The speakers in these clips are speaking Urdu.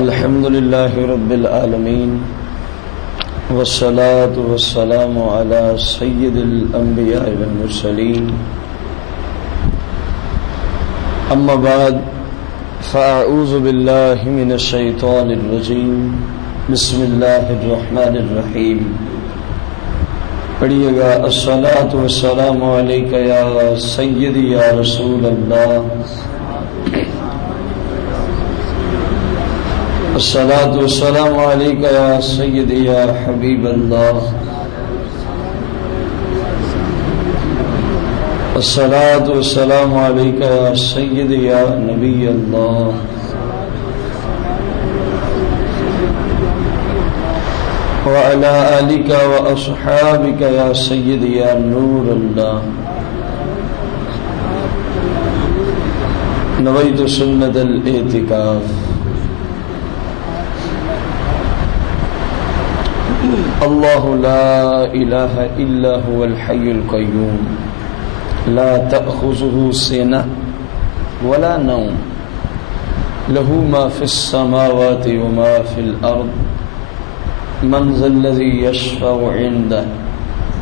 الحمد لله رب العالمين والصلاة والسلام على سيد الأنبياء والمرسلين أما بعد فأعوذ بالله من الشيطان الرجيم بسم الله الرحمن الرحيم پڑھیے گا الصلاة والسلام علیک یا سیدی یا رسول اللہ، الصلاة والسلام علیک یا سیدی یا حبیب اللہ، الصلاة والسلام علیک یا سیدی یا نبی اللہ، وعلى آلك وأصحابك يا سيدي يا نور الله. نويت سنة الاعتكاف. الله لا إله إلا هو الحي القيوم لا تأخذه سنة ولا نوم له ما في السماوات وما في الأرض من ذا الذي يشفع عنده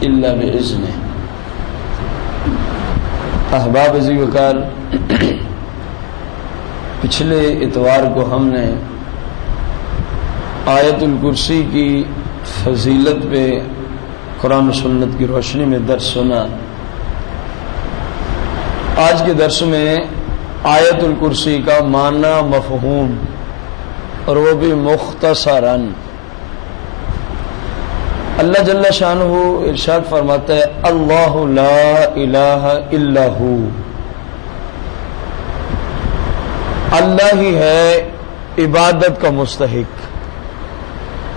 الا باذنه. احباب عزیز وقار، پچھلے اتوار کو ہم نے آیت الکرسی کی فضیلت پہ قرآن و سنت کی روشنی میں درس سنا. آج کے درس میں آیت الکرسی کا معنی مفہوم اور وہ بھی مختصراً. اللہ جل شانہ ارشاد فرماتا ہے اللہ لا الہ الا ہو، اللہ ہی ہے عبادت کا مستحق،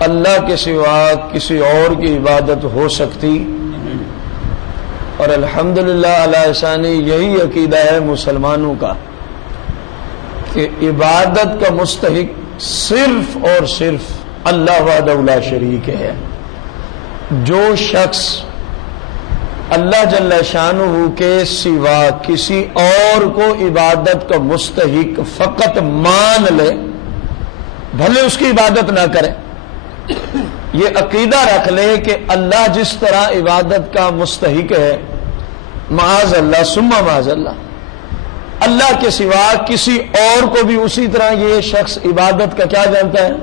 اللہ کے سوا کسی اور کی عبادت ہو سکتی؟ اور الحمدللہ علی احسانی یہی عقیدہ ہے مسلمانوں کا کہ عبادت کا مستحق صرف اور صرف اللہ وحدہ لا شریک ہے. جو شخص اللہ جل شانہ کے سوا کسی اور کو عبادت کا مستحق فقط مان لے، بھلے اس کی عبادت نہ کرے، یہ عقیدہ رکھ لے کہ اللہ جس طرح عبادت کا مستحق ہے، معاذ اللہ ثم معاذ اللہ، اللہ کے سوا کسی اور کو بھی اسی طرح یہ شخص عبادت کا کیا جانتا ہے؟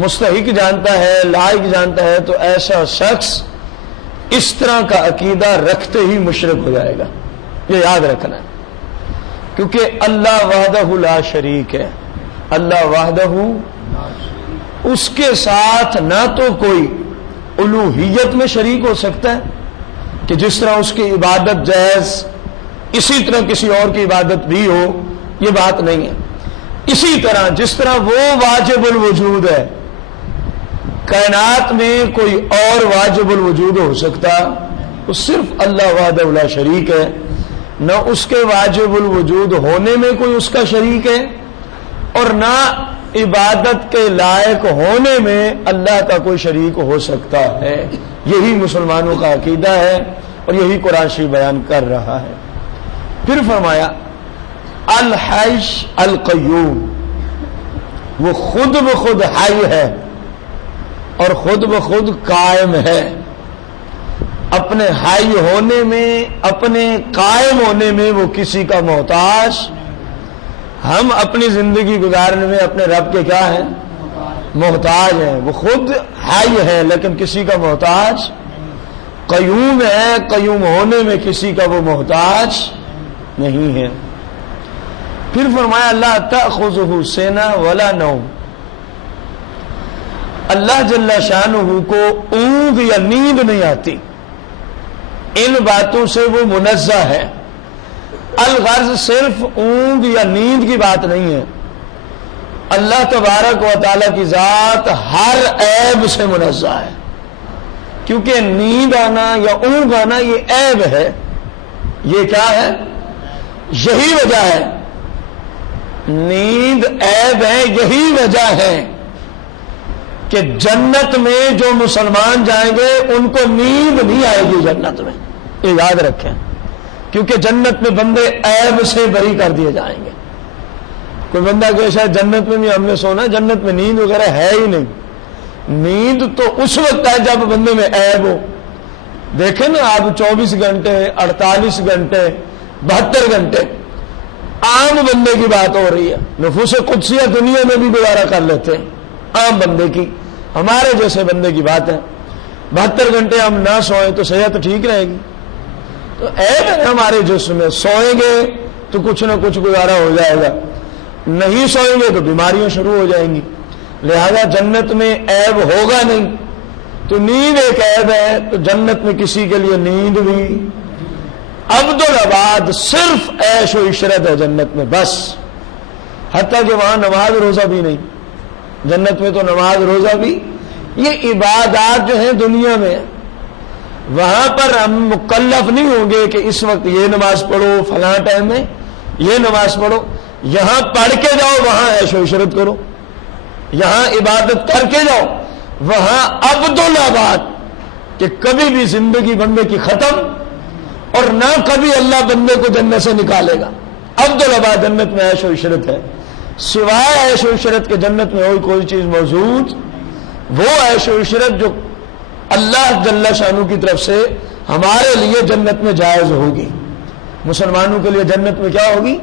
مستحق جانتا ہے، لائق جانتا ہے، تو ایسا شخص اس طرح کا عقیدہ رکھتے ہی مشرک ہو جائے گا. یہ یاد رکھنا ہے، کیونکہ اللہ وحدہ لا شریک ہے. اللہ وحدہ، اس کے ساتھ نہ تو کوئی الوہیت میں شریک ہو سکتا ہے کہ جس طرح اس کی عبادت جائز اسی طرح کسی اور کی عبادت بھی ہو، یہ بات نہیں ہے. اسی طرح جس طرح وہ واجب الوجود ہے، کائنات میں کوئی اور واجب الوجود ہو سکتا، وہ صرف اللہ وحدہ لا شریک ہے. نہ اس کے واجب الوجود ہونے میں کوئی اس کا شریک ہے، اور نہ عبادت کے لائق ہونے میں اللہ کا کوئی شریک ہو سکتا ہے. یہی مسلمانوں کا عقیدہ ہے اور یہی قرآن شریف بیان کر رہا ہے. پھر فرمایا الحی القیوم، وہ خود بخود حی ہے اور خود بخود قائم ہے. اپنے حی ہونے میں، اپنے قائم ہونے میں وہ کسی کا محتاج. ہم اپنی زندگی گزارنے میں اپنے رب کے کیا ہیں؟ محتاج ہیں. وہ خود حی ہے لیکن کسی کا محتاج. قیوم ہے، قیوم ہونے میں کسی کا وہ محتاج نہیں ہے. پھر فرمایا لا تأخذہ سنہ ولا نوم، اللہ جل شانہ کو اونگ یا نیند نہیں آتی. ان باتوں سے وہ منزہ ہے. الغرض صرف اونگ یا نیند کی بات نہیں ہے. اللہ تبارک و تعالی کی ذات ہر عیب سے منزہ ہے، کیونکہ نیند آنا یا اونگ آنا یہ عیب ہے. یہ کیا ہے؟ یہی وجہ ہے. نیند عیب ہے، یہی وجہ ہے کہ جنت میں جو مسلمان جائیں گے ان کو نیند نہیں آئے گی جنت میں. یہ یاد رکھیں، کیونکہ جنت میں بندے عیب سے بری کر دیے جائیں گے. کوئی بندہ کہ شاید جنت میں بھی ہم نے سونا، جنت میں نیند وغیرہ ہے ہی نہیں. نیند تو اس وقت ہے جب بندے میں عیب ہو. دیکھیں نا آپ 24 گھنٹے 48 گھنٹے 72 گھنٹے عام بندے کی بات ہو رہی ہے. نفوس قدسیہ دنیا میں بھی گزارا کر لیتے ہیں، عام بندے کی، ہمارے جیسے بندے کی بات ہے. 72 گھنٹے ہم نہ سوئیں تو صحت ٹھیک رہے گی؟ تو عیب ہے ہمارے جسم میں. سوئیں گے تو کچھ نہ کچھ گزارا ہو جائے گا، نہیں سوئیں گے تو بیماریاں شروع ہو جائیں گی. لہذا جنت میں عیب ہوگا نہیں. تو نیند ایک عیب ہے، تو جنت میں کسی کے لیے نیند بھی عبدالعباد صرف عیش و عشرت ہے جنت میں بس. حتیٰ کہ وہاں نماز روزہ بھی نہیں. جنت میں تو نماز روزہ بھی، یہ عبادات جو ہیں دنیا میں، وہاں پر ہم مکلف نہیں ہوں گے کہ اس وقت یہ نماز پڑھو، فلاں ٹائم میں یہ نماز پڑھو. یہاں پڑھ کے جاؤ، وہاں عیش و عشرت کرو. یہاں عبادت کر کے جاؤ، وہاں عبدالعباد، کہ کبھی بھی زندگی بندے کی ختم اور نہ کبھی اللہ بندے کو جنت سے نکالے گا. عبدالعباد جنت میں عیش و عشرت ہے. سوائے عیش و عشرت کے جنت میں اور کوئی چیز موجود، وہ عیش و عشرت جو اللہ جل شانہ کی طرف سے ہمارے لیے جنت میں جائز ہوگی. مسلمانوں کے لیے جنت میں کیا ہوگی؟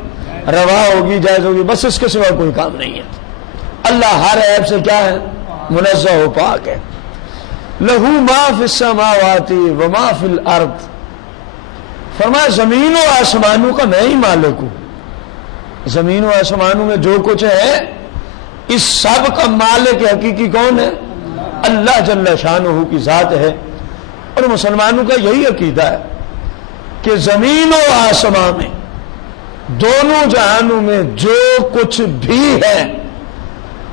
روا ہوگی، جائز ہوگی، بس اس کے سوا کوئی کام نہیں ہے. اللہ ہر عیب سے کیا ہے؟ منزہ و پاک ہے. لہو ما فی السماوات و ما فی الارض، فرمایا زمین و آسمانوں کا میں ہی مالک ہوں. زمین و آسمانوں میں جو کچھ ہے اس سب کا مالک حقیقی کون ہے؟ اللہ جل شانہ کی ذات ہے. اور مسلمانوں کا یہی عقیدہ ہے کہ زمین و آسمان میں، دونوں جہانوں میں جو کچھ بھی ہے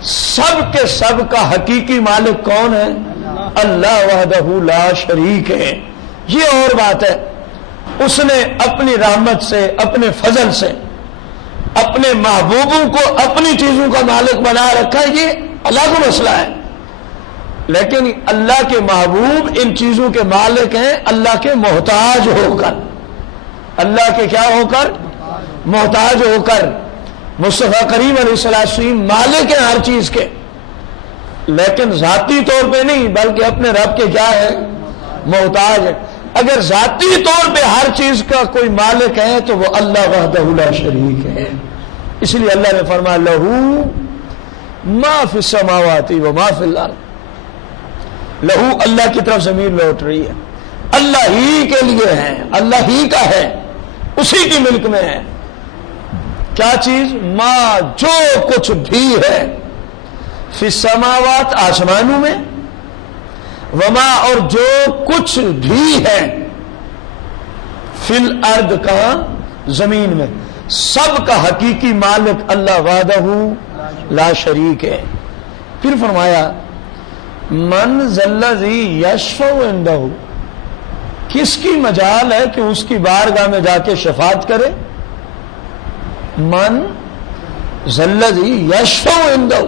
سب کے سب کا حقیقی مالک کون ہے؟ اللہ وحدہ لا شریک ہے. یہ اور بات ہے، اس نے اپنی رحمت سے، اپنے فضل سے اپنے محبوبوں کو اپنی چیزوں کا مالک بنا رکھا ہے، یہ الگ مسئلہ ہے. لیکن اللہ کے محبوب ان چیزوں کے مالک ہیں اللہ کے محتاج ہو کر. اللہ کے کیا ہو کر؟ محتاج ہو کر. مصطفیٰ کریم علیہ السلام مالک ہیں ہر چیز کے، لیکن ذاتی طور پہ نہیں بلکہ اپنے رب کے کیا ہے؟ محتاج ہے. اگر ذاتی طور پہ ہر چیز کا کوئی مالک ہے تو وہ اللہ وحدہ لا شریک ہے. اس لیے اللہ نے فرمایا لہو ما فی السماوات و ما فی الارض. لہو اللہ کی طرف ضمیر لوٹ رہی ہے، اللہ ہی کے لیے ہے، اللہ ہی کا ہے، اسی کی ملک میں ہے. کیا چیز؟ ما، جو کچھ بھی ہے، فی السماوات آسمانوں میں، وما اور جو کچھ بھی ہے، فی الارض کہاں؟ زمین میں. سب کا حقیقی مالک اللہ وحدہ لا شریک ہے. پھر فرمایا من ذا الذی یشفع عندہ، کس کی مجال ہے کہ اس کی بارگاہ میں جا کے شفاعت کرے؟ من ذا الذی یشفع عندہ،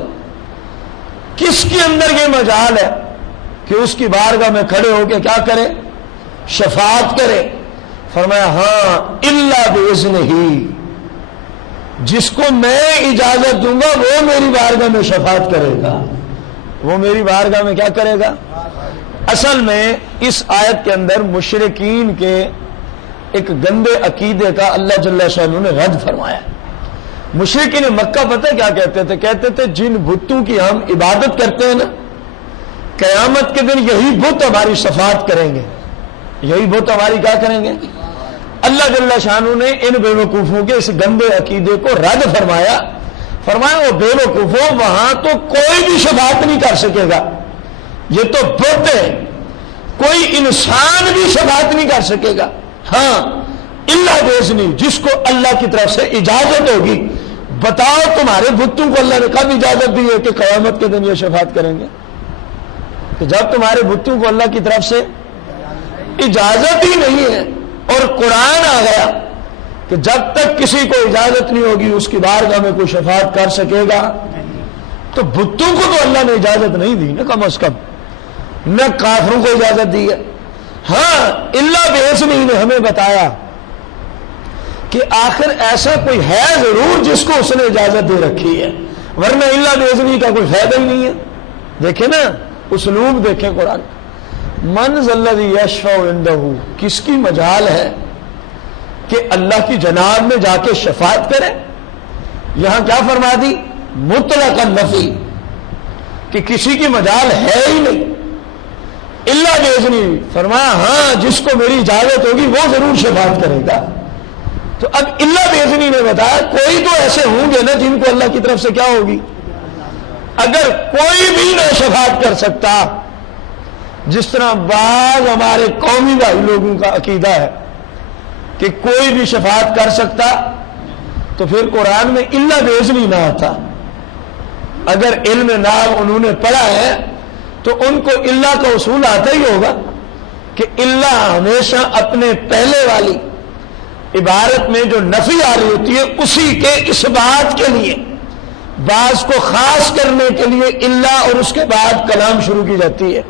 کس کے اندر یہ مجال ہے کہ اس کی بارگاہ میں کھڑے ہو کے کیا کرے؟ شفاعت کرے. فرمایا ہاں الا باذنہ، جس کو میں اجازت دوں گا وہ میری بارگاہ میں شفاعت کرے گا. وہ میری بارگاہ میں کیا کرے گا؟ اصل میں اس آیت کے اندر مشرکین کے ایک گندے عقیدے کا اللہ جل شانہ نے رد فرمایا. مشرکین مکہ پتہ کیا کہتے تھے؟ کہتے تھے جن بتوں کی ہم عبادت کرتے ہیں نا، قیامت کے دن یہی بت ہماری شفاعت کریں گے، یہی بت ہماری کیا کریں گے؟ اللہ جل شانہ نے ان بے وقوفوں کے اس گندے عقیدے کو رد فرمایا. فرمایا وہ بے وقوفوں، وہاں تو کوئی بھی شفاعت نہیں کر سکے گا، یہ تو بت ہے، کوئی انسان بھی شفاعت نہیں کر سکے گا. ہاں اللہ باذنہ، جس کو اللہ کی طرف سے اجازت ہوگی. بتاؤ تمہارے بتوں کو اللہ نے کب اجازت دی ہے کہ قیامت کے دن یہ شفاعت کریں گے؟ کہ جب تمہارے بتوں کو اللہ کی طرف سے اجازت ہی نہیں ہے. اور قرآن آ گیا کہ جب تک کسی کو اجازت نہیں ہوگی اس کی بارگاہ میں کوئی شفاعت کر سکے گا. تو بتوں کو تو اللہ نے اجازت نہیں دی نا، کم از کم نہ کافروں کو اجازت دی ہے. ہاں اللہ باذنہ نے ہمیں بتایا کہ آخر ایسا کوئی ہے ضرور جس کو اس نے اجازت دے رکھی ہے، ورنہ الا باذنہ کا کوئی فائدہ ہی نہیں ہے۔ دیکھیں نا اسلوب دیکھیں قرآن، من ذا الذی یشفع عندہ، کس کی مجال ہے کہ اللہ کی جناب میں جا کے شفاعت کرے؟ یہاں کیا فرما دی؟ مطلق النفی، کہ کسی کی مجال ہے ہی نہیں۔ الا باذنہ فرمایا ہاں جس کو میری اجازت ہوگی وہ ضرور شفاعت کرے گا۔ تو اب الا باذنہ نے بتایا کوئی تو ایسے ہوں گے نا جن کو اللہ کی طرف سے کیا ہوگی؟ اگر کوئی بھی نہ شفاعت کر سکتا، جس طرح بعض ہمارے قومی بھائی لوگوں کا عقیدہ ہے کہ کوئی بھی شفاعت کر سکتا، تو پھر قرآن میں الا باذنہ نہ آتا۔ اگر علم نام انہوں نے پڑھا ہے تو ان کو الا کا اصول آتا ہی ہوگا کہ الا ہمیشہ اپنے پہلے والی عبارت میں جو نفی آ رہی ہوتی ہے اسی کے اس بات کے لیے، بعض کو خاص کرنے کے لیے الا اور اس کے بعد کلام شروع کی جاتی ہے۔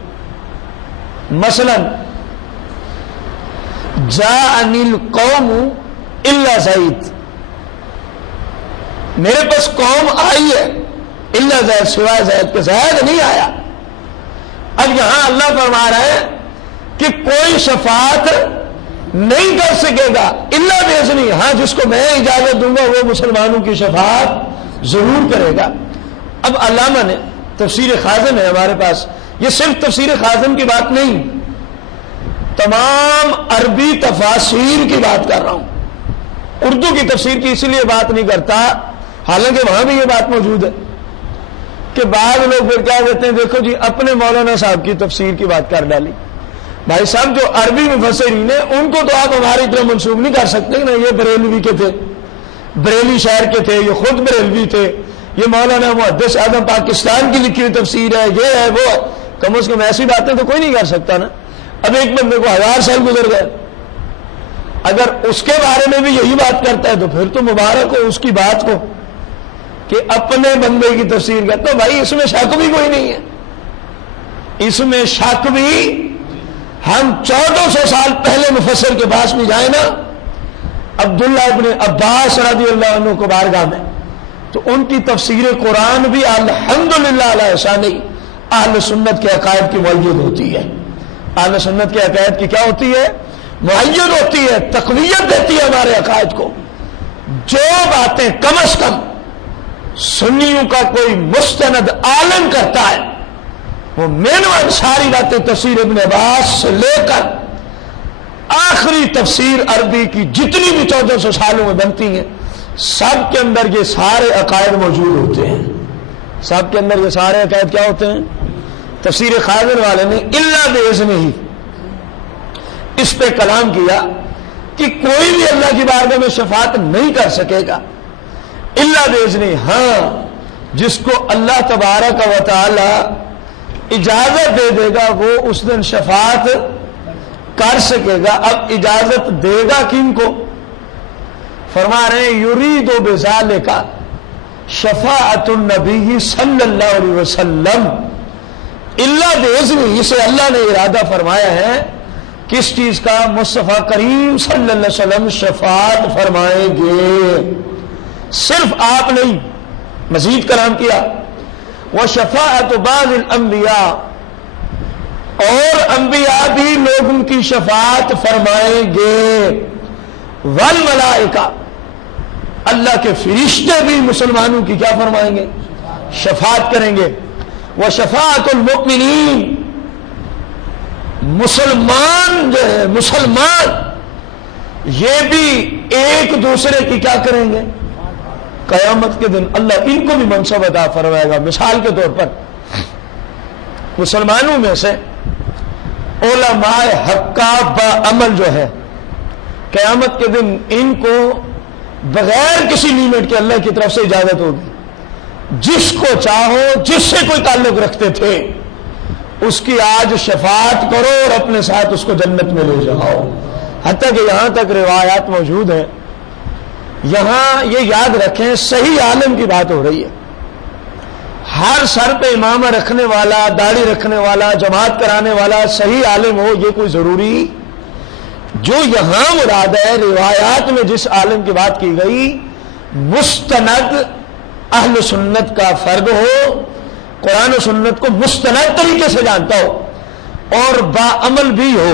مثلا جاءنی القوم الا زید، میرے پاس قوم آئی ہے الا زید، سوائے زید کے، زید نہیں آیا۔ اب یہاں اللہ فرما رہا ہے کہ کوئی شفاعت نہیں کر سکے گا الا باذنہ، ہاں جس کو میں اجازت دوں گا وہ مسلمانوں کی شفاعت ضرور کرے گا۔ اب علامہ نے تفسیر خازن ہے ہمارے پاس، یہ صرف تفسیر خازن کی بات نہیں، تمام عربی تفاسیر کی بات کر رہا ہوں، اردو کی تفسیر کی اسی لیے بات نہیں کرتا، حالانکہ وہاں بھی یہ بات موجود ہے کہ بعض لوگ پھر کیا کہتے ہیں، دیکھو جی اپنے مولانا صاحب کی تفسیر کی بات کر ڈالی۔ بھائی صاحب جو عربی مفسرین ہیں ان کو تو آپ ہماری طرح منسوب نہیں کر سکتے نا، یہ بریلوی کے تھے، بریلی شہر کے تھے، یہ خود بریلوی تھے، یہ مولانا محدث اعظم پاکستان کی لکھی ہوئی تفسیر ہے، یہ ہے وہ، کم از کم ایسی باتیں تو کوئی نہیں کر سکتا نا۔ اب ایک بندے کو 1000 سال گزر گئے، اگر اس کے بارے میں بھی یہی بات کرتا ہے تو پھر تو مبارک ہو اس کی بات کو کہ اپنے بندے کی تفسیر کرتا۔ تو بھائی اس میں شک بھی کوئی نہیں ہے، اس میں شک بھی، ہم 1400 سال پہلے مفسر کے پاس بھی جائیں نا، عبداللہ ابن عباس رضی اللہ عنہ کو بارگاہ میں، تو ان کی تفسیر قرآن بھی الحمدللہ علی شان اہل سنت کے عقائد کی مؤید ہوتی ہے۔ اہل سنت کے عقائد کی کیا ہوتی ہے؟ مؤید ہوتی ہے، تقویت دیتی ہے ہمارے عقائد کو۔ جو باتیں کم از کم سنیوں کا کوئی مستند عالم کرتا ہے، وہ مینوان ساری باتیں تفسیر ابن عباس سے لے کر آخری تفسیر عربی کی جتنی بھی 1400 سالوں میں بنتی ہیں، سب کے اندر یہ سارے عقائد موجود ہوتے ہیں۔ سب کے اندر یہ سارے عقائد کیا ہوتے ہیں؟ تفسیر خازن والے نے الا باذنہ ہی اس پہ کلام کیا کہ کوئی بھی اللہ کی بارگاہ میں شفاعت نہیں کر سکے گا الا باذنہ، ہاں جس کو اللہ تبارک و تعالی اجازت دے دے گا وہ اس دن شفاعت کر سکے گا۔ اب اجازت دے گا کن کو؟ فرما رہے ہیں یرید بذالک شفاعت النبی صلی اللہ علیہ وسلم، الا باذنہ سے اللہ نے ارادہ فرمایا ہے کس چیز کا؟ مصطفیٰ کریم صلی اللہ علیہ وسلم شفاعت فرمائیں گے۔ صرف آپ نہیں، مزید کلام کیا وشفاعت بعض الانبیاء، اور انبیاء بھی لوگوں کی شفاعت فرمائیں گے، والملائکہ، اللہ کے فرشتے بھی مسلمانوں کی کیا فرمائیں گے؟ شفاعت کریں گے۔ وشفاعت المؤمنین، مسلمان جو ہے، مسلمان یہ بھی ایک دوسرے کی کیا کریں گے؟ قیامت کے دن اللہ ان کو بھی منصب عطا فرمائے گا۔ مثال کے طور پر مسلمانوں میں سے علماء حقہ با عمل جو ہے، قیامت کے دن ان کو بغیر کسی لیمٹ کے اللہ کی طرف سے اجازت ہوگی، جس کو چاہو، جس سے کوئی تعلق رکھتے تھے اس کی آج شفاعت کرو اور اپنے ساتھ اس کو جنت میں لے جاؤ۔ حتیٰ کہ یہاں تک روایات موجود ہیں، یہاں یہ یاد رکھیں صحیح عالم کی بات ہو رہی ہے، ہر سر پہ امامہ رکھنے والا، داڑھی رکھنے والا، جماعت کرانے والا صحیح عالم ہو یہ کوئی ضروری، جو یہاں مراد ہے روایات میں جس عالم کی بات کی گئی، مستند اہل سنت کا فرد ہو، قرآن و سنت کو مستند طریقے سے جانتا ہو اور باعمل بھی ہو،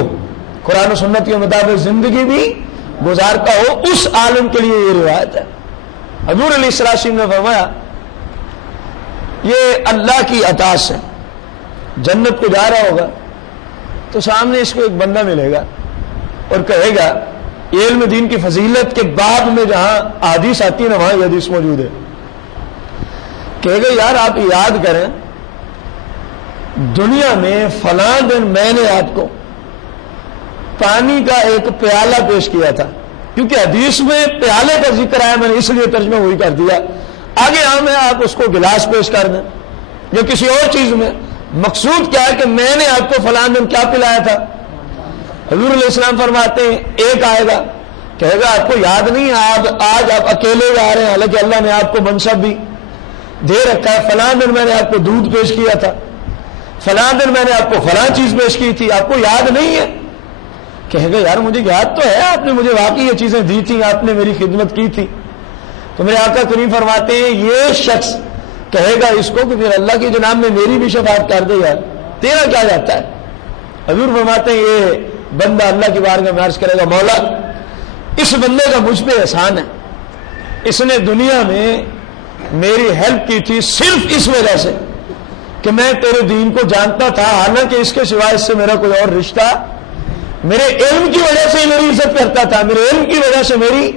قرآن و سنت کے مطابق زندگی بھی گزارتا ہو، اس عالم کے لیے یہ روایت ہے۔ حضور علیہ السلام نے فرمایا یہ اللہ کی عطا سے جنت کو جا رہا ہوگا تو سامنے اس کو ایک بندہ ملے گا اور کہے گا، یہ علم دین کی فضیلت کے باب میں جہاں حدیث آتی ہے نا وہاں یہ حدیث موجود ہے، کہے گا یار آپ یاد کریں دنیا میں فلاں دن میں نے آپ کو پانی کا ایک پیالہ پیش کیا تھا، کیونکہ حدیث میں پیالے کا ذکر آیا، میں نے اس لیے ترجمہ وہی کر دیا، آگے ہم ہے آپ اس کو گلاس پیش کر دیں یا کسی اور چیز میں، مقصود کیا ہے کہ میں نے آپ کو فلاں دن کیا پلایا تھا۔ حضور علیہ السلام فرماتے ہیں ایک آئے گا کہے گا آپ کو یاد نہیں، آج آپ اکیلے جا رہے ہیں، حالانکہ اللہ نے آپ کو منصب بھی دے رکھا ہے، فلاں دن میں نے آپ کو دودھ پیش کیا تھا، فلاں دن میں نے آپ کو فلاں چیز پیش کی تھی، آپ کو یاد نہیں ہے؟ کہے گا یار مجھے یاد تو ہے، آپ نے مجھے واقعی یہ چیزیں دی تھیں، آپ نے میری خدمت کی تھی۔ تو میرے آقا کریم فرماتے ہیں یہ شخص کہے گا اس کو کہ پھر اللہ کی جناب میں میری بھی شفاعت کر دے یار، تیرا کیا جاتا ہے؟ حضور فرماتے ہیں یہ بندہ اللہ کی بارگاہ میں عرض کرے گا، مولا اس بندے کا مجھ پہ احسان ہے، اس نے دنیا میں میری ہیلپ کی تھی صرف اس وجہ سے کہ میں تیرے دین کو جانتا تھا، حالانکہ اس کے سوائے اس سے میرا کوئی اور رشتہ، میرے علم کی وجہ سے ہی میری عزت کرتا تھا، میرے علم کی وجہ سے میری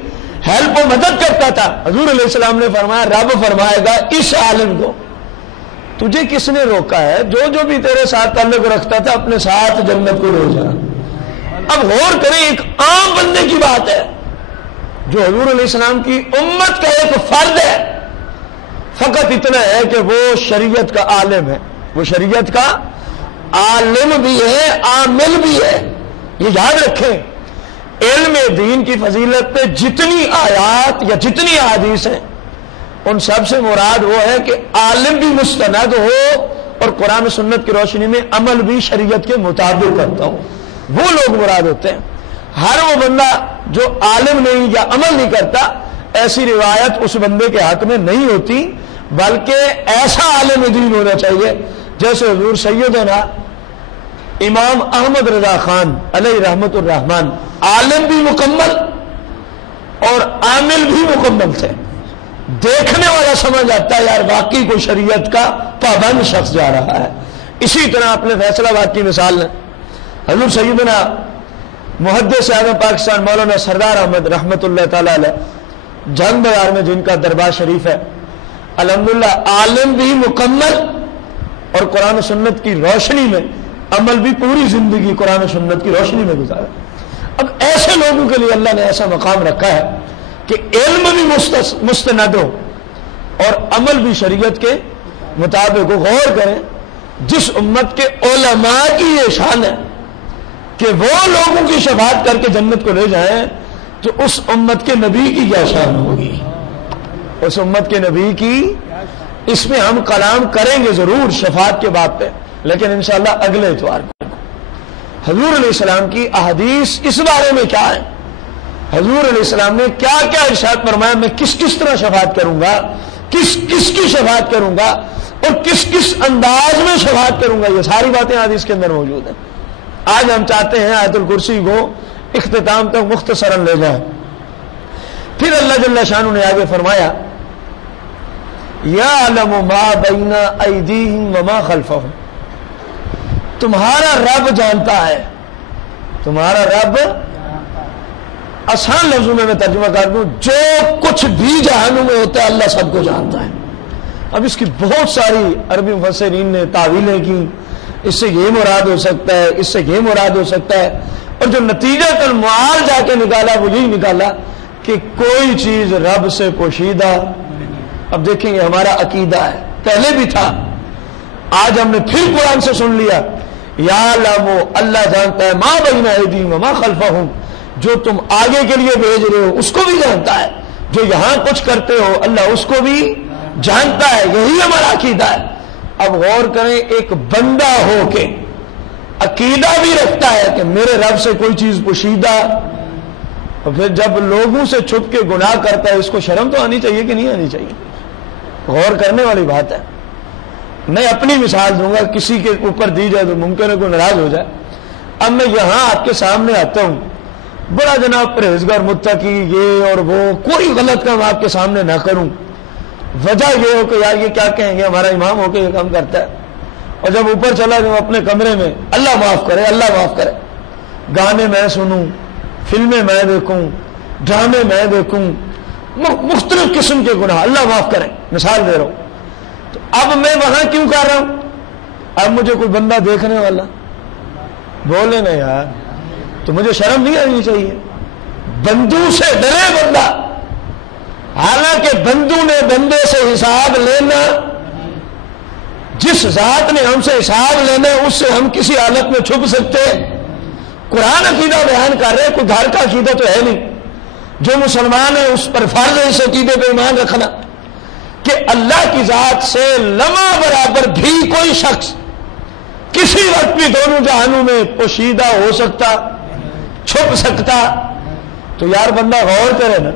ہیلپ و مدد کرتا تھا۔ حضور علیہ السلام نے فرمایا رب فرمائے گا اس عالم کو تجھے کس نے روکا ہے، جو بھی تیرے ساتھ تعلق رکھتا تھا اپنے ساتھ جنت کو لے جا۔ اب غور کریں ایک عام بندے کی بات ہے جو حضور علیہ السلام کی امت کا ایک فرد ہے، فقط اتنا ہے کہ وہ شریعت کا عالم ہے، وہ شریعت کا عالم بھی ہے، عامل بھی ہے۔ یہ یاد رکھیں علم دین کی فضیلت پہ جتنی آیات یا جتنی احادیث ہیں ان سب سے مراد وہ ہے کہ عالم بھی مستند ہو اور قرآن و سنت کی روشنی میں عمل بھی شریعت کے مطابق کرتا ہو، وہ لوگ مراد ہوتے ہیں۔ ہر وہ بندہ جو عالم نہیں یا عمل نہیں کرتا، ایسی روایت اس بندے کے حق میں نہیں ہوتی، بلکہ ایسا عالم دین ہونا چاہیے جیسے حضور سیدنا امام احمد رضا خان علیہ رحمت الرحمن، عالم بھی مکمل اور عامل بھی مکمل تھے، دیکھنے والا سمجھ آتا ہے یار واقعی کوئی شریعت کا پابند شخص جا رہا ہے۔ اسی طرح اپنے فیصلہ آباد کی مثال لیں، حضور سیدنا محدث اعظم پاکستان مولانا سردار احمد رحمت اللہ تعالی علیہ جنگ بازار میں جن کا دربار شریف ہے، الحمدللہ عالم بھی مکمل اور قرآن و سنت کی روشنی میں عمل بھی پوری زندگی قرآن و سنت کی روشنی میں گزارا۔ اب ایسے لوگوں کے لیے اللہ نے ایسا مقام رکھا ہے کہ علم بھی مستند ہو اور عمل بھی شریعت کے مطابق ہو۔ غور کریں جس امت کے علماء کی یہ شان ہے کہ وہ لوگوں کی شفاعت کر کے جنت کو لے جائیں، تو اس امت کے نبی کی کیا شان ہوگی، اس امت کے نبی کی۔ اس میں ہم کلام کریں گے ضرور شفاعت کے باب پہ، لیکن انشاءاللہ اگلے اتوار کو۔ حضور علیہ السلام کی احادیث اس بارے میں کیا ہے، حضور علیہ السلام نے کیا کیا ارشاد فرمایا، میں کس کس طرح شفاعت کروں گا، کس کس کی شفاعت کروں گا اور کس کس انداز میں شفاعت کروں گا، یہ ساری باتیں حدیث کے اندر موجود ہیں۔ آج ہم چاہتے ہیں آیت الکرسی کو اختتام تک مختصراً لے جائیں۔ پھر اللہ جل شانہ نے آگے فرمایا یعلم ما بین ایدیہم وما خلفہم، تمہارا رب جانتا ہے، تمہارا رب، آسان لفظوں میں ترجمہ کر دوں، جو کچھ بھی جہانوں میں ہوتا ہے اللہ سب کو جانتا ہے۔ اب اس کی بہت ساری عربی مفسرین نے تعویلیں کی، اس سے یہ مراد ہو سکتا ہے، اس سے یہ مراد ہو سکتا ہے، اور جو نتیجہ المعال جا کے نکالا وہ یہی نکالا کہ کوئی چیز رب سے پوشیدہ۔ اب دیکھیں گے ہمارا عقیدہ ہے، پہلے بھی تھا، آج ہم نے پھر قرآن سے سن لیا یعلم، اللہ جانتا ہے، ما بین ایدیہم وما خلفہم، جو تم آگے کے لیے بھیج رہے ہو اس کو بھی جانتا ہے، جو یہاں کچھ کرتے ہو اللہ اس کو بھی جانتا ہے، یہی ہمارا عقیدہ ہے۔ اب غور کریں، ایک بندہ ہو کے عقیدہ بھی رکھتا ہے کہ میرے رب سے کوئی چیز پوشیدہ، اور پھر جب لوگوں سے چھپ کے گناہ کرتا ہے، اس کو شرم تو آنی چاہیے کہ نہیں آنی چاہیے؟ غور کرنے والی بات ہے۔ میں اپنی مثال دوں گا، کسی کے اوپر دی جائے تو ممکن ہے کوئی ناراض ہو جائے۔ اب میں یہاں آپ کے سامنے آتا ہوں، بڑا جناب پرہیزگار متقی یہ اور وہ، کوئی غلط کام آپ کے سامنے نہ کروں، وجہ یہ ہو کہ یار یہ کیا کہیں گے، ہمارا امام ہو کے یہ کام کرتا ہے، اور جب اوپر چلا جاؤں اپنے کمرے میں، اللہ معاف کرے اللہ معاف کرے، گانے میں سنوں، فلمیں میں دیکھوں، ڈرامے میں دیکھوں، مختلف قسم کے گناہ، اللہ معاف کرے، مثال دے رہا ہوں۔ تو اب میں وہاں کیوں کر رہا ہوں؟ اب مجھے کوئی بندہ دیکھنے والا بولے نا یار، تو مجھے شرم نہیں آنی چاہیے؟ بندو سے ڈرے بندہ، حالانکہ بندو نے بندے سے حساب لینا، جس ذات نے ہم سے حساب لینا ہے اس سے ہم کسی حالت میں چھپ سکتے ہیں؟ قرآن عقیدہ بیان کر رہے، کوئی گھر کا عقیدہ تو ہے نہیں۔ جو مسلمان ہے اس پر فرض ہے اس عقیدے پہ ایمان رکھنا کہ اللہ کی ذات سے لمحہ برابر بھی کوئی شخص کسی وقت بھی دونوں جہانوں میں پوشیدہ ہو سکتا، چھپ سکتا۔ تو یار بندہ غور کرے نا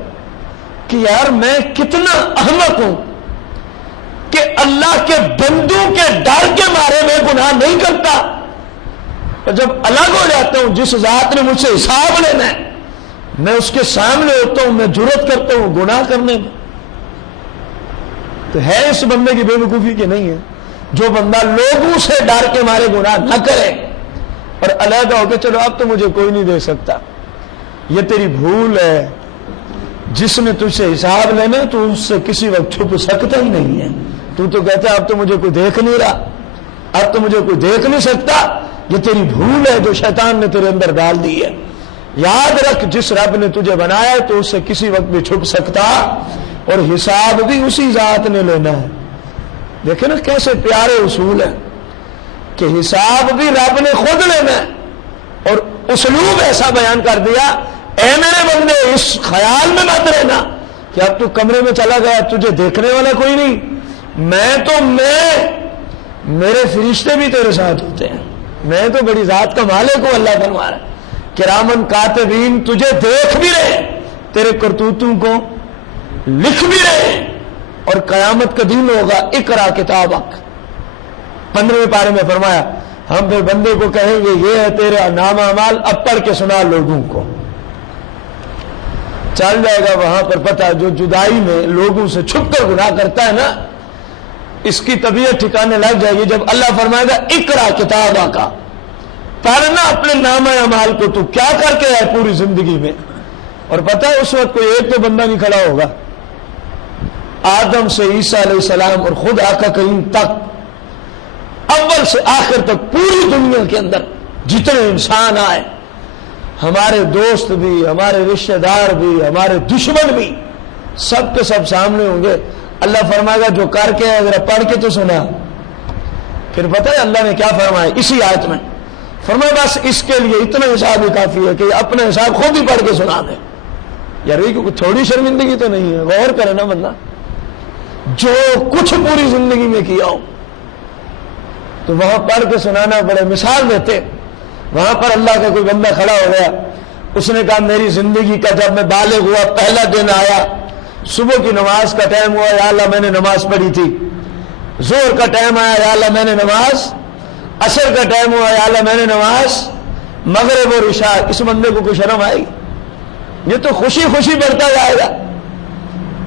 کہ یار میں کتنا احمق ہوں کہ اللہ کے بندوں کے ڈر کے مارے میں گناہ نہیں کرتا، اور جب الگ ہو جاتا ہوں جس ذات نے مجھ سے حساب لینا ہے، میں اس کے سامنے ہوتا ہوں، میں جرأت کرتا ہوں گناہ کرنے میں۔ تو ہے اس بندے کی بے وقوفی کہ نہیں ہے؟ جو بندہ لوگوں سے ڈر کے مارے گناہ نہ کرے اور علیحدہ ہو کے چلو اب تو مجھے کوئی نہیں دے سکتا، یہ تیری بھول ہے۔ جس نے تجھ سے حساب لینا تو اس سے کسی وقت چھپ سکتا ہی نہیں ہے۔ تو کہتا ہے اب تو مجھے کوئی دیکھ نہیں رہا، اب تو مجھے کوئی دیکھ نہیں سکتا، یہ تیری بھول ہے جو شیطان نے تیرے اندر ڈال دی ہے۔ یاد رکھ جس رب نے تجھے بنایا ہے تو اس سے کسی وقت بھی چھپ سکتا، اور حساب بھی اسی ذات نے لینا ہے۔ دیکھیں نا کیسے پیارے اصول ہیں کہ حساب بھی رب نے خود لینا ہے، اور اسلوب ایسا بیان کر دیا، اے میرے بندے اس خیال میں مت رہنا کہ اب تو کمرے میں چلا گیا تجھے دیکھنے والا کوئی نہیں، میرے فرشتے بھی تیرے ساتھ ہوتے ہیں، میں تو بڑی ذات کا مالک ہوں۔ اللہ فرما رہا ہے کرامن کاتبین تجھے دیکھ بھی رہے، تیرے کرتوتوں کو لکھ بھی رہے، اور قیامت کا دن ہوگا اقرا کتابک، 15ویں پارے میں فرمایا ہم پھر بندے کو کہیں گے یہ ہے تیرا نام اعمال، اب پڑھ کے سنا لوگوں کو۔ چل جائے گا وہاں پر پتہ، جو جدائی میں لوگوں سے چھپ کر گناہ کرتا ہے نا، اس کی طبیعت ٹھکانے لگ جائے گی جب اللہ فرمائے گا اقرا کتابہ کا، پڑھنا اپنے نام اعمال کو تو کیا کر کے ہے پوری زندگی میں۔ اور پتہ ہے اس وقت کوئی ایک تو بندہ نہیں کھڑا ہوگا، آدم سے عیسیٰ علیہ السلام اور خود آقا کریم تک، اول سے آخر تک پوری دنیا کے اندر جتنے انسان آئے، ہمارے دوست بھی، ہمارے رشتہ دار بھی، ہمارے دشمن بھی، سب کے سب سامنے ہوں گے۔ اللہ فرمائے گا جو کر کے اگر پڑھ کے تو سنا۔ پھر پتہ ہے اللہ نے کیا فرمایا اسی آیت میں؟ فرمایا بس اس کے لیے اتنا حساب ہی کافی ہے کہ اپنا حساب خود ہی پڑھ کے سنا دے۔ یار یہ تھوڑی شرمندگی تو نہیں ہے، غور کرے نا بندہ، جو کچھ پوری زندگی میں کیا ہو تو وہاں پڑھ کے سنانا بڑے مثال دیتے۔ وہاں پر اللہ کا کوئی بندہ کھڑا ہو گیا، اس نے کہا میری زندگی کا جب میں بالغ ہوا پہلا دن آیا، صبح کی نماز کا ٹائم ہوا، یا اللہ میں نے نماز پڑھی تھی، ظہر کا ٹائم آیا، یا اللہ میں نے نماز، عصر کا ٹائم ہوا، یا اللہ میں نے نماز، مغرب اور عشاء۔ اس بندے کو کوئی شرم آئی؟ یہ تو خوشی خوشی بڑھتا جائے گا۔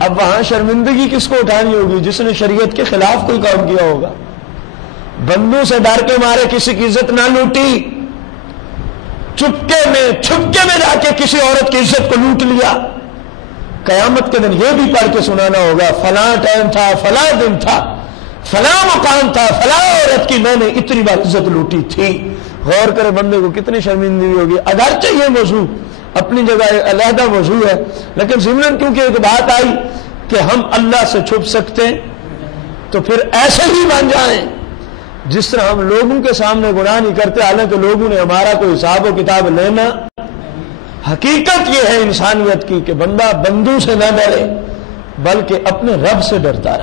اب وہاں شرمندگی کس کو اٹھانی ہوگی؟ جس نے شریعت کے خلاف کوئی کام کیا ہوگا۔ بندوں سے ڈر کے مارے کسی کی عزت نہ لوٹی، چھپکے میں جا کے کسی عورت کی عزت کو لوٹ لیا، قیامت کے دن یہ بھی پڑھ کے سنانا ہوگا فلاں ٹائم تھا، فلاں دن تھا، فلاں مقام تھا، فلاں عورت کی میں نے اتنی بار عزت لوٹی تھی۔ غور کرے بندے کو کتنی شرمندگی ہوگی۔ اگرچہ یہ موضوع اپنی جگہ علیحدہ موضوع ہے، لیکن ضمن کیونکہ ایک بات آئی کہ ہم اللہ سے چھپ سکتے ہیں تو پھر ایسے ہی بن جائیں جس طرح ہم لوگوں کے سامنے گناہ نہیں کرتے، حالانکہ لوگوں نے ہمارا کوئی حساب و کتاب لینا۔ حقیقت یہ ہے انسانیت کی کہ بندہ بندوں سے نہ ڈرے بلکہ اپنے رب سے ڈرتا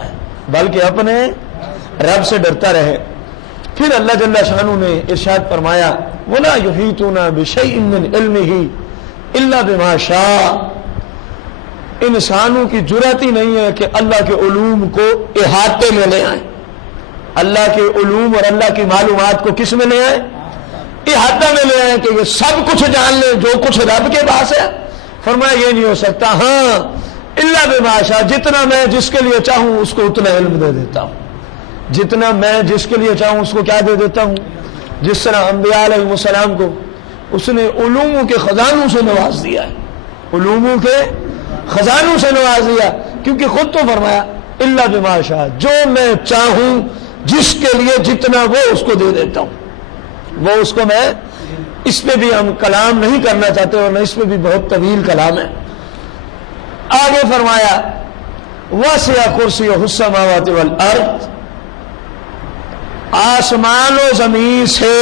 رہے، پھر اللہ جل شانہ نے ارشاد فرمایا وَلَا يُحِيطُونَ بِشَيْءٍ مِّنْ عِلْمِهِ إِلَّا بِمَا شَاءَ، انسانوں کی جرأت ہی نہیں ہے کہ اللہ کے علوم کو احاطے میں لے آئیں۔ اللہ کے علوم اور اللہ کی معلومات کو کس میں لے آئیں؟ احاطہ میں لے آئیں کہ یہ سب کچھ جان لیں جو کچھ رب کے پاس ہے۔ فرمایا یہ نہیں ہو سکتا، ہاں الا بما شاء، جتنا میں جس کے لیے چاہوں اس کو اتنا علم دے دیتا ہوں، جتنا میں جس کے لیے چاہوں اس کو کیا دے دیتا ہوں۔ جس طرح انبیاء علیہ السلام کو اس نے علوموں کے خزانوں سے نواز دیا ہے، علوموں کے خزانوں سے نواز دیا، کیونکہ خود تو فرمایا الا بما شاء، جو میں چاہوں جس کے لیے جتنا وہ اس کو دے دیتا ہوں، وہ اس کو میں، اس پہ بھی ہم کلام نہیں کرنا چاہتے اور اس پہ بھی بہت طویل کلام ہے۔ آگے فرمایا وَسِعَ كُرْسِيُّهُ السَّمَاوَاتِ وَالْأَرْضِ، آسمان و زمین سے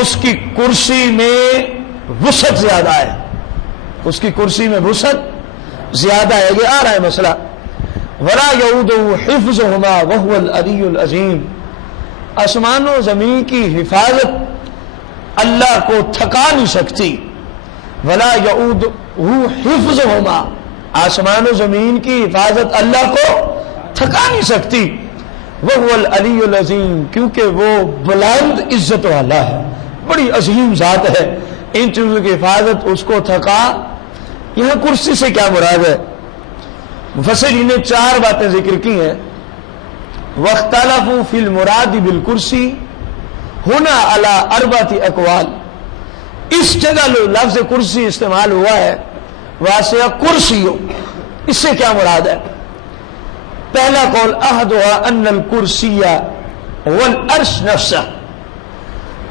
اس کی کرسی میں وسعت زیادہ ہے، اس کی کرسی میں وسعت زیادہ ہے۔ یہ آ رہا ہے مسئلہ وَلَا يَئُودُهُ حِفْظُهُمَا وَهُوَ الْعَلِيُّ الْعَظِيمُ، آسمان و زمین کی حفاظت اللہ کو تھکا نہیں سکتی۔ وَلَا يَئُودُهُ حِفْظُهُمَا، آسمان و زمین کی حفاظت اللہ کو تھکا نہیں سکتی۔ وَهُوَ الْعَلِيُّ الْعَظِيمُ، کیونکہ وہ بلند عزت والا ہے، بڑی عظیم ذات ہے، ان چیزوں کی حفاظت اس کو تھکا۔ یہاں کرسی سے کیا مراد ہے؟ مفسرین نے 4 باتیں ذکر کی ہیں۔ وَاخْتَلَفُوا فِي الْمُرَادِ بِالْكُرْسِي هُنَا عَلَىٰ 4 اقوال، اس جگہ لفظ کرسی استعمال ہوا ہے واسع کرسیوں، اس سے کیا مراد ہے؟ پہلا قول احدها ان الکرسی والعرش نفسہ،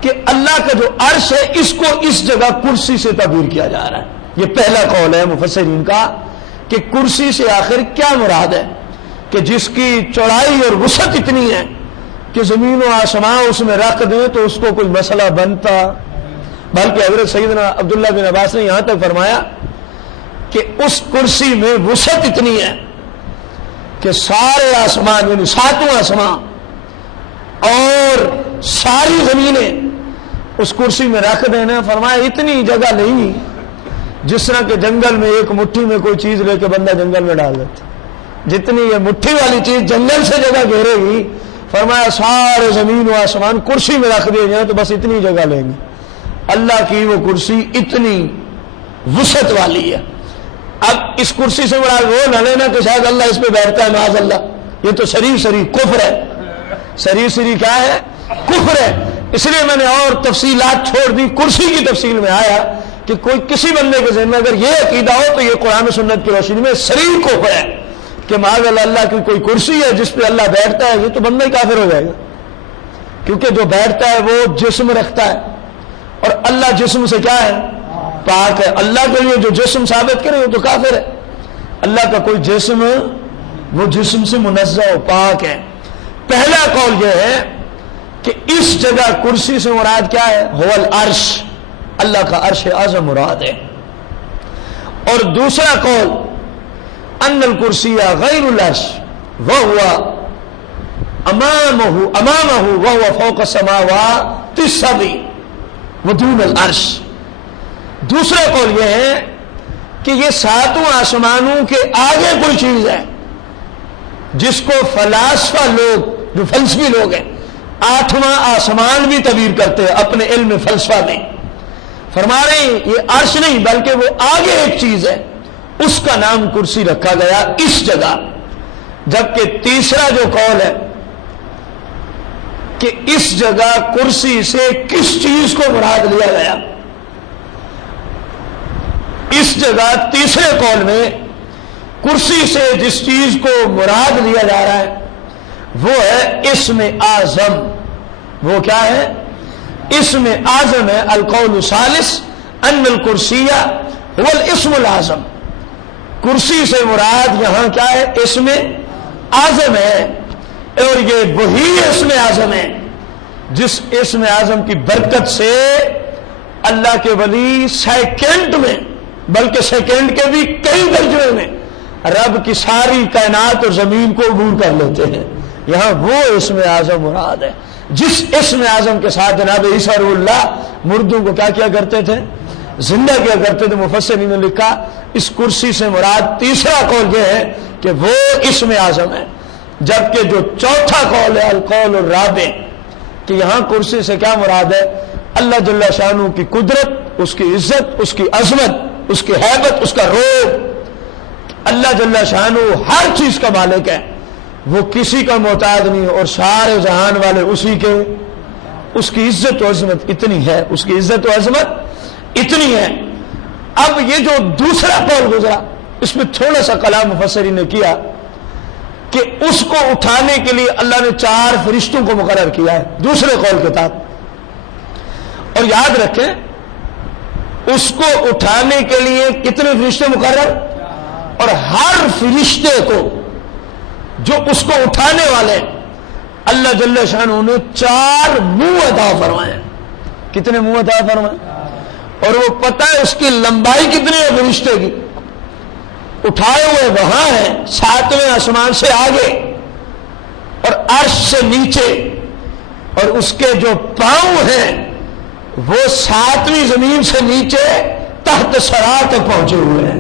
کہ اللہ کا جو عرش ہے اس کو اس جگہ کرسی سے تعبیر کیا جا رہا ہے۔ یہ پہلا قول ہے مفسرین کا کہ کرسی سے آخر کیا مراد ہے، کہ جس کی چوڑائی اور وسعت اتنی ہے کہ زمین و آسمان اس میں رکھ دیں تو اس کو کوئی مسئلہ بنتا۔ بلکہ حضرت سیدنا عبداللہ بن عباس نے یہاں تک فرمایا کہ اس کرسی میں وسعت اتنی ہے کہ سارے آسمان یعنی 7 آسمان اور ساری زمینیں اس کرسی میں رکھ دینا۔ فرمایا اتنی جگہ نہیں جس طرح کہ جنگل میں ایک مٹھی میں کوئی چیز لے کے بندہ جنگل میں ڈال دیتا، جتنی یہ مٹھی والی چیز جنگل سے جگہ گھیرے گی، فرمایا سارے زمین و آسمان کرسی میں رکھ دیے جائیں تو بس اتنی جگہ لیں گے۔ اللہ کی وہ کرسی اتنی وسعت والی ہے۔ اب اس کرسی سے مراد وہ نہ لینا کہ شاید اللہ اس پہ بیٹھتا ہے، معاذ اللہ، یہ تو شریف کفر ہے، شریف کیا ہے؟ کفر ہے۔ اس لیے میں نے اور تفصیلات چھوڑ دی، کرسی کی تفصیل میں آیا کہ کوئی کسی بندے کے ذہن میں اگر یہ عقیدہ ہو تو یہ قرآن و سنت کی روشنی میں شریف کفر ہے کہ معاذ اللہ کی کوئی کرسی ہے جس پہ اللہ بیٹھتا ہے، یہ تو بندہ ہی کافر ہو جائے گا، کیونکہ جو بیٹھتا ہے وہ جسم رکھتا ہے اور اللہ جسم سے کیا ہے؟ پاک ہے۔ اللہ کے لیے جو جسم ثابت کرے وہ تو کافر ہے۔ اللہ کا کوئی جسم، وہ جسم سے منزہ و پاک ہے۔ پہلا قول یہ ہے کہ اس جگہ کرسی سے مراد کیا ہے؟ هو العرش، اللہ کا عرش اعظم مراد ہے۔ اور دوسرا قول ان الکرسی غیر العرش وهو امامه وهو فوق السماوات السبع ودون العرش۔ دوسرا قول یہ ہے کہ یہ 7 آسمانوں کے آگے کوئی چیز ہے جس کو فلاسفہ لوگ، جو فلسفی لوگ ہیں، 8واں آسمان بھی تعبیر کرتے ہیں اپنے علم فلسفہ میں۔ فرما رہے ہیں یہ عرش نہیں بلکہ وہ آگے ایک چیز ہے، اس کا نام کرسی رکھا گیا اس جگہ۔ جبکہ تیسرا جو قول ہے کہ اس جگہ کرسی سے کس چیز کو مراد لیا گیا، اس جگہ تیسرے قول میں کرسی سے جس چیز کو مراد لیا جا رہا ہے وہ ہے اسم اعظم۔ وہ کیا ہے؟ اسم اعظم ہے۔ القول الثالث ان الکرسی هو الاسم الاعظم، کرسی سے مراد یہاں کیا ہے؟ اسم اعظم ہے، اور یہ وہی اسم اعظم ہے جس اسم اعظم کی برکت سے اللہ کے ولی سیکنڈ میں، بلکہ سیکنڈ کے بھی کئی درجے میں رب کی ساری کائنات اور زمین کو عبور کر لیتے ہیں۔ یہاں وہ اسم اعظم مراد ہے جس اسم اعظم کے ساتھ جناب عیسیٰ روح اللہ مردوں کو کیا کرتے تھے؟ زندہ کیا کرتے تھے۔ مفسرین نے لکھا اس کرسی سے مراد تیسرا قول یہ ہے کہ وہ اسم اعظم ہے، جبکہ جو چوتھا قول ہے القول الرابع کہ یہاں کرسی سے کیا مراد ہے؟ اللہ جل شانہ کی قدرت، اس کی عزت، اس کی عظمت، اس کی ہیبت، اس کا روب۔ اللہ جل شانہ ہر چیز کا مالک ہے، وہ کسی کا محتاج نہیں ہے، اور سارے جہان والے اسی کے۔ اس کی عزت و عظمت اتنی ہے، اس کی عزت و عظمت اتنی ہے۔ اب یہ جو دوسرا قول گزرا اس میں تھوڑا سا کلام مفسرین نے کیا کہ اس کو اٹھانے کے لیے اللہ نے 4 فرشتوں کو مقرر کیا ہے دوسرے قول کے تحت، اور یاد رکھیں اس کو اٹھانے کے لیے کتنے فرشتے مقرر، اور ہر فرشتے کو جو اس کو اٹھانے والے اللہ جل شانہ نے 4 منہ عطا فرمائے۔ کتنے منہ عطا فرمائے؟ اور وہ پتہ ہے اس کی لمبائی کتنی ہے فرشتے کی؟ اٹھائے ہوئے وہاں ہیں 7ویں آسمان سے آگے اور عرش سے نیچے، اور اس کے جو پاؤں ہیں وہ 7ویں زمین سے نیچے تحت سرا تک پہنچے ہوئے ہیں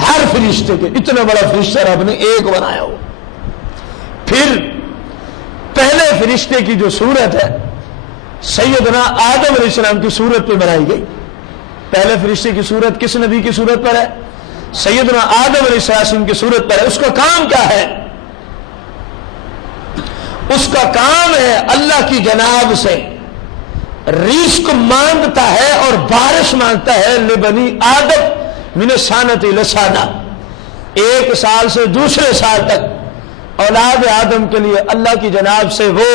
ہر فرشتے کے۔ اتنا بڑا فرشتہ رب نے ایک بنایا ہو۔ پھر پہلے فرشتے کی جو صورت ہے سیدنا آدم علیہ السلام کی صورت پہ بنائی گئی۔ پہلے فرشتے کی صورت کس نبی کی صورت پر ہے؟ سیدنا آدم علیہ السلام کی صورت پر ہے۔ اس کا کام کیا ہے؟ اس کا کام ہے اللہ کی جناب سے رزق مانگتا ہے اور بارش مانگتا ہے لبنی آدم من السانۃ الی السانہ، 1 سال سے دوسرے سال تک اولاد آدم کے لیے اللہ کی جناب سے وہ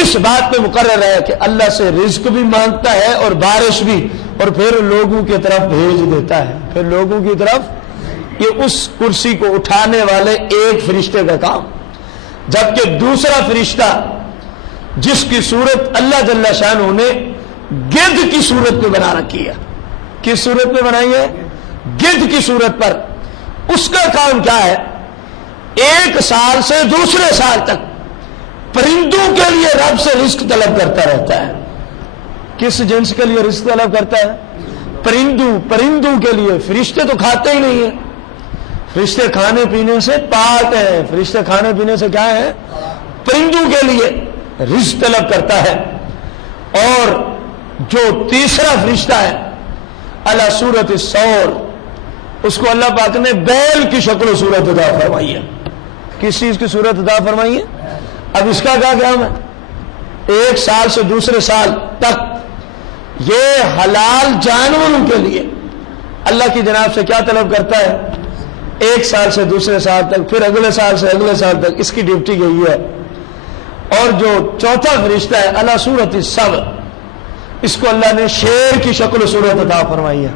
اس بات پہ مقرر ہے کہ اللہ سے رزق بھی مانگتا ہے اور بارش بھی، اور پھر لوگوں کی طرف بھیج دیتا ہے۔ پھر لوگوں کی طرف، یہ اس کرسی کو اٹھانے والے ایک فرشتے کا کام۔ جبکہ دوسرا فرشتہ جس کی صورت اللہ جل شانہ نے گدھ کی صورت پہ بنا رکھی ہے۔ کس صورت پہ بنائی ہے؟ گدھ کی صورت پر۔ اس کا کام کیا ہے؟ 1 سال سے دوسرے سال تک پرندوں کے لیے رب سے رزق طلب کرتا رہتا ہے۔ کس جنس کے لیے رزق طلب کرتا ہے؟ پرندوں کے لیے۔ فرشتے تو کھاتے ہی نہیں ہیں، فرشتے کھانے پینے سے پاک ہیں۔ فرشتے کھانے پینے سے کیا ہے؟ پرندوں کے لیے رزق طلب کرتا ہے۔ اور جو تیسرا فرشتہ ہے علی صورت الثور، اس کو اللہ پاک نے بیل کی شکل و صورت عطا فرمائی ہے۔ کس چیز کی صورت عطا فرمائی ہے؟ اب اس کا کیا کام ہے؟ 1 سال سے دوسرے سال تک یہ حلال جانوروں کے لیے اللہ کی جناب سے کیا طلب کرتا ہے؟ 1 سال سے دوسرے سال تک، پھر اگلے سال سے اگلے سال تک اس کی ڈیوٹی گئی ہے۔ اور جو چوتھا فرشتہ ہے اللہ صورت السبع، اس کو اللہ نے شیر کی شکل و صورت عطا فرمائی ہے۔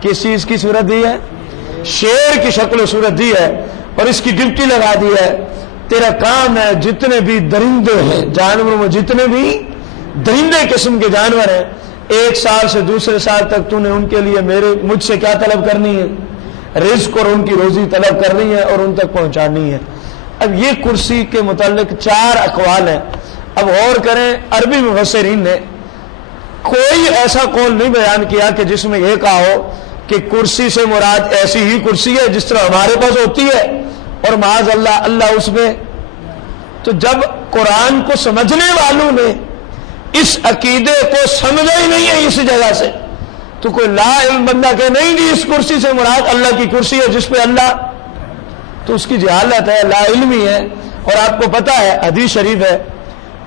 کس چیز کی صورت دی ہے؟ شیر کی شکل و صورت دی ہے، اور اس کی ڈیوٹی لگا دی ہے تیرا کام ہے جتنے بھی درندے ہیں، جانوروں میں جتنے بھی درندے قسم کے جانور ہیں، 1 سال سے دوسرے سال تک تو نے ان کے لیے مجھ سے کیا طلب کرنی ہے؟ رزق اور ان کی روزی طلب کرنی ہے اور ان تک پہنچانی ہے۔ اب یہ کرسی کے متعلق 4 اقوال ہیں۔ اب غور کریں، عربی مفسرین نے کوئی ایسا قول نہیں بیان کیا کہ جس میں یہ کہا ہو کہ کرسی سے مراد ایسی ہی کرسی ہے جس طرح ہمارے پاس ہوتی ہے اور معاذ اللہ اس میں۔ تو جب قرآن کو سمجھنے والوں نے اس عقیدے کو سمجھا ہی نہیں ہے اس جگہ سے، تو کوئی لا علم بندہ کہ نہیں جی اس کرسی سے مراد اللہ کی کرسی ہے جس پہ اللہ، تو اس کی جہالت ہے، لا علمی ہے۔ اور آپ کو پتا ہے حدیث شریف ہے،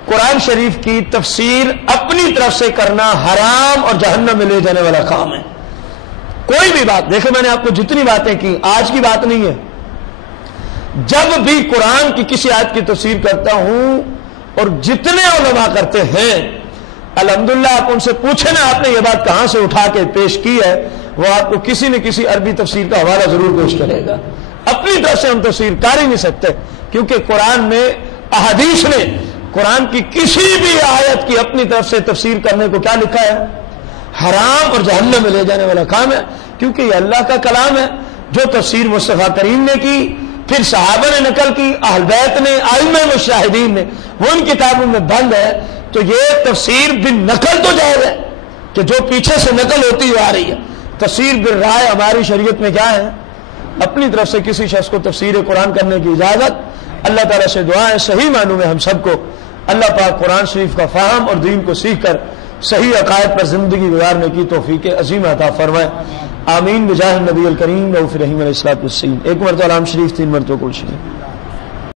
قرآن شریف کی تفسیر اپنی طرف سے کرنا حرام اور جہنم میں لے جانے والا کام ہے۔ کوئی بھی بات دیکھیں، میں نے آپ کو جتنی باتیں کی آج کی بات نہیں ہے، جب بھی قرآن کی کسی آیت کی تفسیر کرتا ہوں اور جتنے علماء کرتے ہیں الحمدللہ، آپ ان سے پوچھیں نا آپ نے یہ بات کہاں سے اٹھا کے پیش کی ہے، وہ آپ کو کسی نہ کسی عربی تفسیر کا حوالہ ضرور پیش کرے گا۔ اپنی طرف سے ہم تفسیر کر ہی نہیں سکتے، کیونکہ قرآن میں احادیث نے قرآن کی کسی بھی آیت کی اپنی طرف سے تفسیر کرنے کو کیا لکھا ہے؟ حرام اور جہنم میں لے جانے والا کام ہے، کیونکہ یہ اللہ کا کلام ہے۔ جو تفسیر مصطفیٰ کریم نے کی، پھر صحابہ نے نقل کی، اہل بیت نے، ائمہ مجتہدین نے، وہ ان کتابوں میں بند ہے. تو یہ تفسیر بالنقل تو جائز ہے کہ جو پیچھے سے نقل ہوتی ہوئی آ رہی ہے. تفسیر بالرائے ہماری شریعت میں کیا ہے؟ اپنی طرف سے کسی شخص کو تفسیر قرآن کرنے کی اجازت. اللہ تعالیٰ سے دعا ہے صحیح معنوں میں ہم سب کو اللہ پاک قرآن شریف کا فہم اور دین کو سیکھ کر صحیح عقائد پر زندگی گزارنے کی توفیق عظیم عطا فرمائے. آمین بجاہ النبی الکریم رؤوف رحیم علیہ الصلوۃ والسلام. ایک مرتبہ علام شریف، 3 مرتبہ کل شریف.